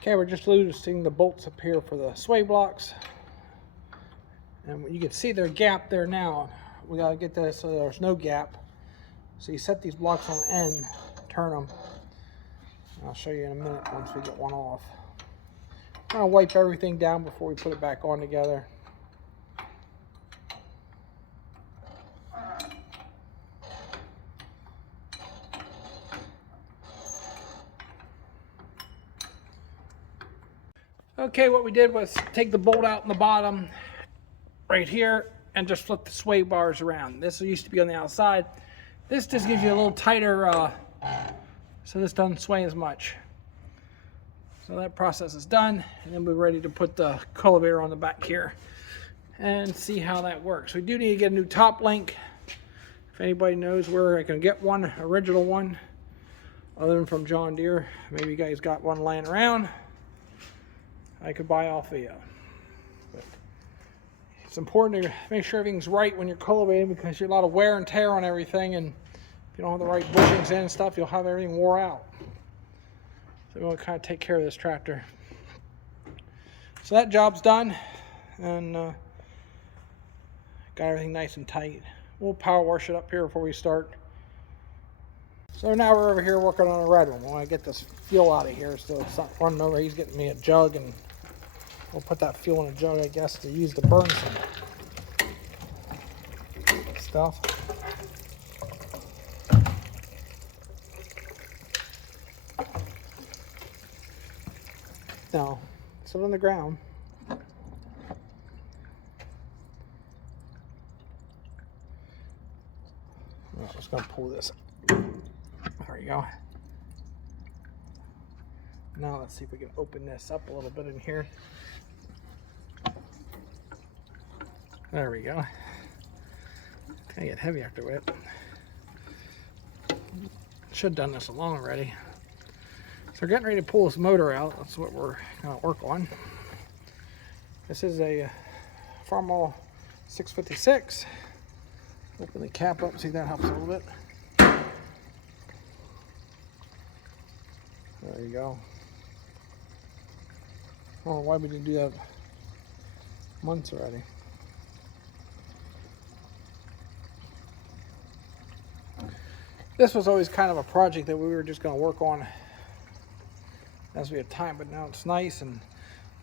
Okay, we're just loosening the bolts up here for the sway blocks. And you can see there's a gap there now. We gotta get this so there's no gap. So you set these blocks on end, turn them. I'll show you in a minute once we get one off. I'm gonna wipe everything down before we put it back on together. Okay, what we did was take the bolt out in the bottom right here and just flip the sway bars around. This used to be on the outside. This just gives you a little tighter, so this doesn't sway as much. So that process is done, and then we're ready to put the cultivator on the back here and see how that works. We do need to get a new top link. If anybody knows where I can get one, original one, other than from John Deere, maybe you guys got one laying around, I could buy off of you. But it's important to make sure everything's right when you're cultivating, because you're a lot of wear and tear on everything, and if you don't have the right bushings in and stuff, you'll have everything wore out. So we want to kind of take care of this tractor. So that job's done, and got everything nice and tight. We'll power wash it up here before we start. So now we're over here working on a red one. We want to get this fuel out of here so it's not running over. He's getting me a jug, and we'll put that fuel in a jug, I guess, to use to burn some stuff. Now, sit on the ground. I'm just going to pull this. There you go. Now let's see if we can open this up a little bit in here. There we go. Kind of get heavy after whip. Should have done this along already. So we're getting ready to pull this motor out. That's what we're going to work on. This is a Farmall 656. Open the cap up, see if that helps a little bit. There you go. I don't know why we didn't do that months already. This was always kind of a project that we were just going to work on as we had time, but now it's nice. And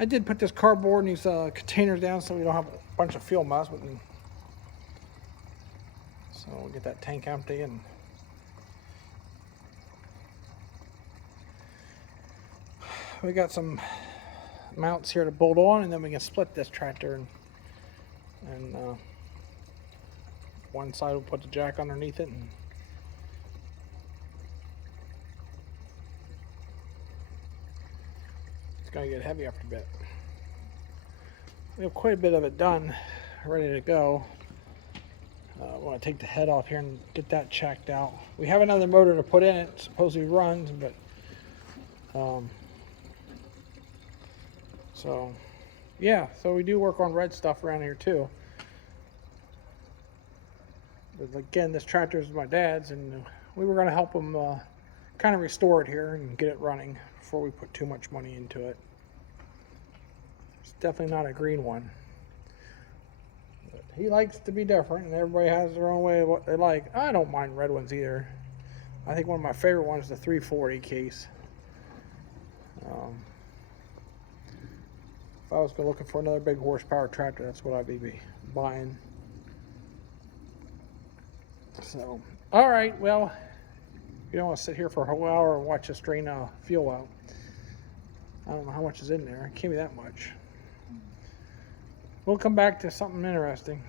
I did put this cardboard and these containers down so we don't have a bunch of fuel mess with them. So we'll get that tank empty, and we got some mounts here to bolt on, and then we can split this tractor, and one side we'll put the jack underneath it, and it's going to get heavy after a bit. We have quite a bit of it done, ready to go. I want to take the head off here and get that checked out. We have another motor to put in it, supposedly runs, but so yeah, so we do work on red stuff around here too. But again, this tractor is my dad's, and we were going to help him kind of restore it here and get it running before we put too much money into it. It's definitely not a green one. He likes to be different, and everybody has their own way of what they like. I don't mind red ones either. I think one of my favorite ones is the 340 case. If I was looking for another big horsepower tractor, that's what I'd be buying. So, all right, well, you don't want to sit here for a whole hour and watch us drain fuel out. I don't know how much is in there. It can't be that much. We'll come back to something interesting.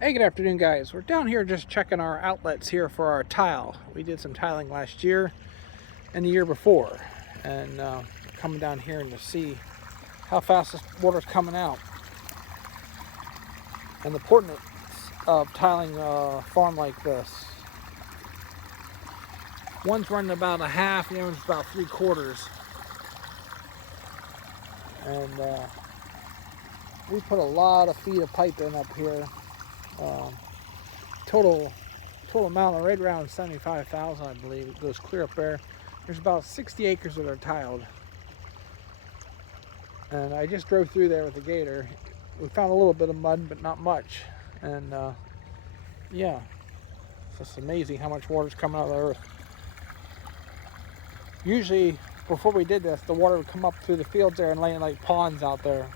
Hey, good afternoon, guys. We're down here just checking our outlets here for our tile. We did some tiling last year and the year before, and coming down here and to see how fast this water's coming out and the importance of tiling a farm like this. One's running about a half, the other one's about 3/4. And we put a lot of feet of pipe in up here. Total amount of right around 75,000, I believe. It goes clear up there. There's about 60 acres that are tiled. And I just drove through there with the gator. We found a little bit of mud, but not much. And yeah, it's just amazing how much water's coming out of the earth. Usually, before we did this, the water would come up through the fields there and lay in like ponds out there.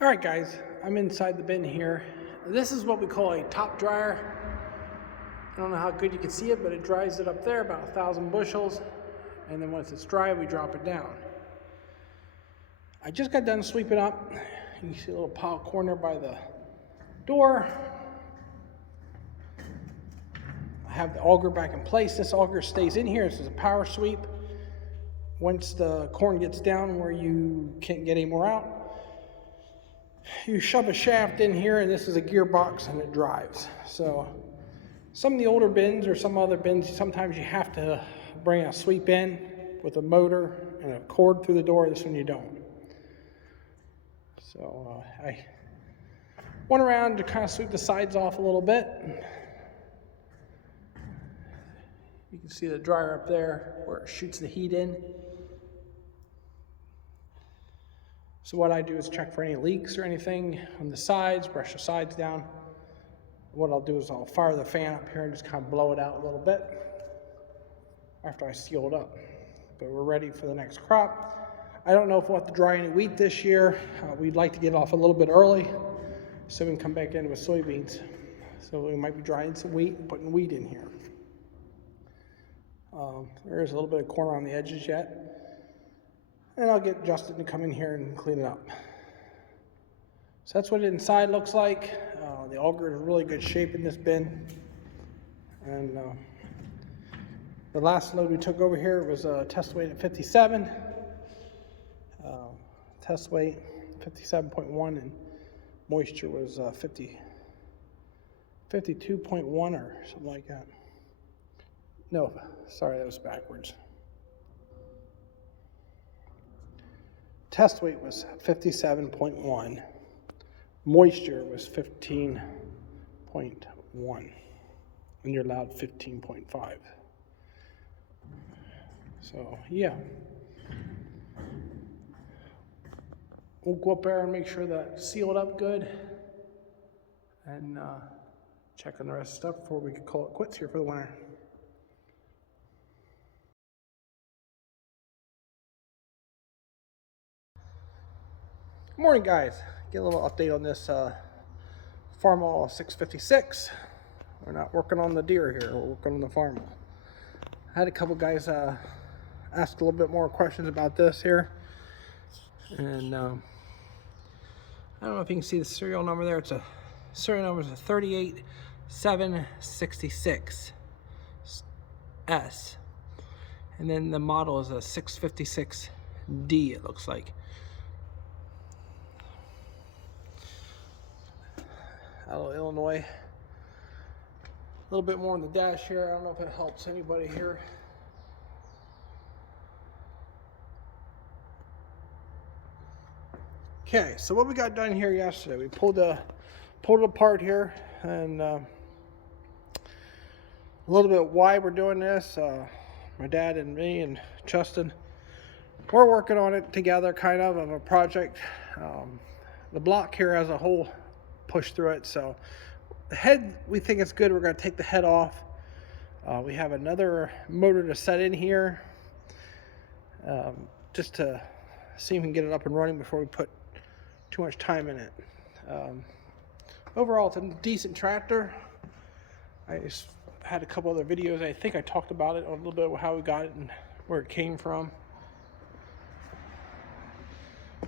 All right, guys, I'm inside the bin here. This is what we call a top dryer. I don't know how good you can see it, but it dries it up there, about 1,000 bushels. And then once it's dry, we drop it down. I just got done sweeping up. You can see a little pile of corn there by the door. I have the auger back in place. This auger stays in here. This is a power sweep. Once the corn gets down where you can't get any more out, you shove a shaft in here, and this is a gearbox and it drives. So some of the older bins or some other bins, sometimes you have to bring a sweep in with a motor and a cord through the door. This one you don't. So I went around to kind of sweep the sides off a little bit. You can see the dryer up there where it shoots the heat in. So what I do is check for any leaks or anything on the sides, brush the sides down. What I'll do is I'll fire the fan up here and just kind of blow it out a little bit after I seal it up. But we're ready for the next crop. I don't know if we'll have to dry any wheat this year. We'd like to get off a little bit early so we can come back in with soybeans. So we might be drying some wheat and putting wheat in here. There is a little bit of corn on the edges yet. And I'll get Justin to come in here and clean it up. So that's what inside looks like. The auger is in really good shape in this bin. And the last load we took over here was test weight at 57. Test weight 57.1, and moisture was 52.1 or something like that. No, sorry, that was backwards. Test weight was 57.1. Moisture was 15.1. And you're allowed 15.5. So, yeah. We'll go up there and make sure that's sealed up good. And check on the rest of the stuff before we can call it quits here for the winter. Morning, guys. Get a little update on this Farmall 656. We're not working on the deer here, we're working on the Farmall. I had a couple guys ask a little bit more questions about this here. And I don't know if you can see the serial number there. It's a serial number is a 38766S. And then the model is a 656D, it looks like. Out of Illinois. A little bit more on the dash here. I don't know if it helps anybody here. Okay, so what we got done here yesterday, we pulled it apart here and A little bit why we're doing this. My dad and me and Justin, we're working on it together, kind of a project. The block here as a whole pushed through it, so the head, we think it's good. We're going to take the head off. We have another motor to set in here, just to see if we can get it up and running before we put too much time in it. Overall, it's a decent tractor. I just had a couple other videos. I think I talked about it a little bit, how we got it and where it came from.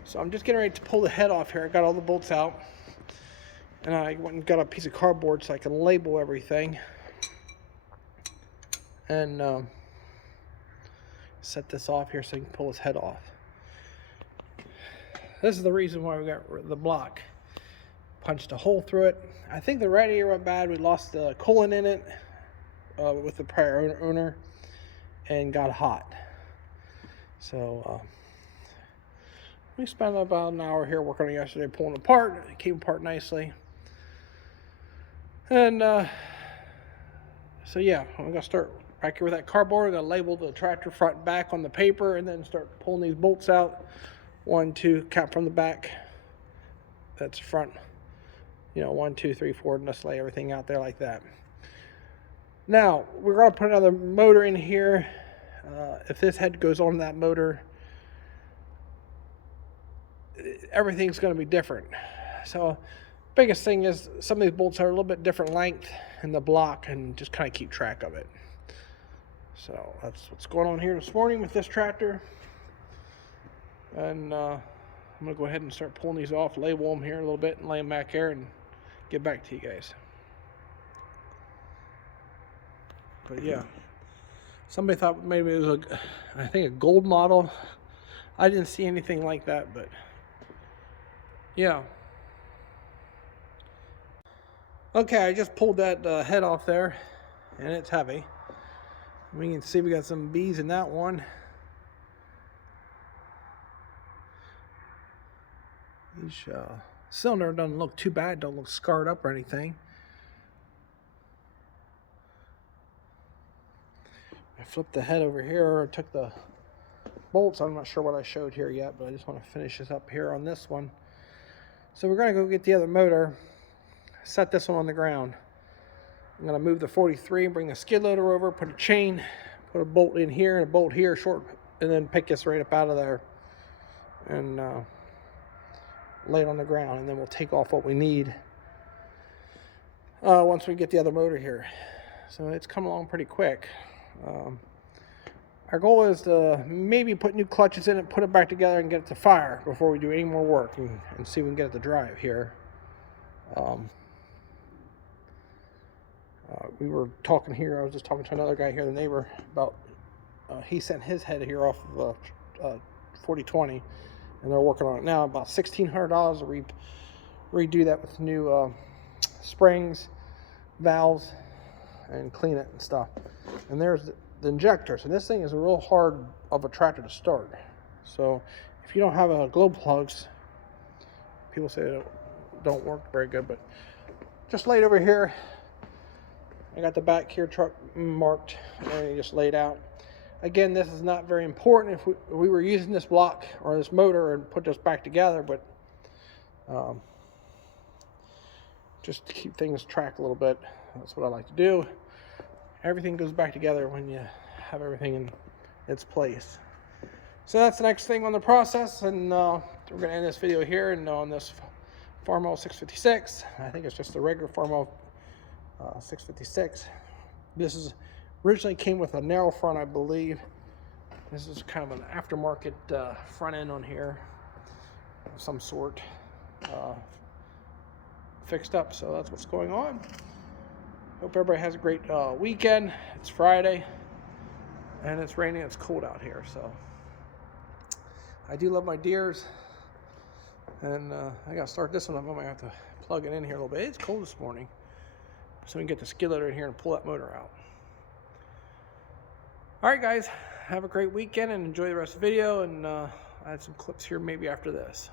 So I'm just getting ready to pull the head off here. I got all the bolts out, and I went and got a piece of cardboard so I can label everything and set this off here so I can pull his head off. This is the reason why we got the block. Punched a hole through it. I think the radiator went bad. We lost the coolant in it with the prior owner and got hot. So we spent about an hour here working on it yesterday, pulling it apart. It came apart nicely. And so yeah, I'm gonna start back here with that cardboard. I'm gonna label the tractor front and back on the paper, and then start pulling these bolts out. 1, 2, count from the back. That's front. You know, 1, 2, 3, 4, and just lay everything out there like that. Now we're gonna put another motor in here. If this head goes on that motor, everything's going to be different. So biggest thing is some of these bolts are a little bit different length in the block, and just kind of keep track of it. So that's what's going on here this morning with this tractor. And I'm going to go ahead and start pulling these off, label them here a little bit, and lay them back here, and get back to you guys. But yeah, somebody thought maybe it was I think a gold model. I didn't see anything like that, but yeah. Okay, I just pulled that head off there, and it's heavy. We can see we got some bees in that one. Each cylinder doesn't look too bad, don't look scarred up or anything. I flipped the head over here, I took the bolts. I'm not sure what I showed here yet, but I just want to finish this up here on this one. So we're going to go get the other motor, set this one on the ground. I'm going to move the 43 and bring the skid loader over, put a chain, put a bolt in here and a bolt here short, and then pick this right up out of there and lay it on the ground, and then we'll take off what we need once we get the other motor here. So it's come along pretty quick. Our goal is to maybe put new clutches in it, put it back together, and get it to fire before we do any more work, and see if we can get it to drive here. We were talking here, I was just talking to another guy here, the neighbor, about he sent his head here off of 4020, and they're working on it now. About $1,600 to redo that with new springs, valves, and clean it and stuff. And there's the injectors, and this thing is a real hard of a tractor to start. So if you don't have glow plugs, people say they don't work very good, but just laid over here. I got the back here truck marked and just laid out. Again, this is not very important if we were using this block or this motor and put this back together, but just to keep things tracked a little bit, that's what I like to do. Everything goes back together when you have everything in its place. So that's the next thing on the process, and we're going to end this video here and on this Farmall 656. I think it's just a regular Farmall 656. This is originally came with a narrow front, I believe. This is kind of an aftermarket front end on here of some sort, fixed up. So that's what's going on. Hope everybody has a great weekend. It's Friday, and it's raining. It's cold out here, so I do love my deers. And I got to start this one up. I might have to plug it in here a little bit. It's cold this morning, so we can get the skid loader in here and pull that motor out. All right, guys, have a great weekend and enjoy the rest of the video. And I had some clips here maybe after this.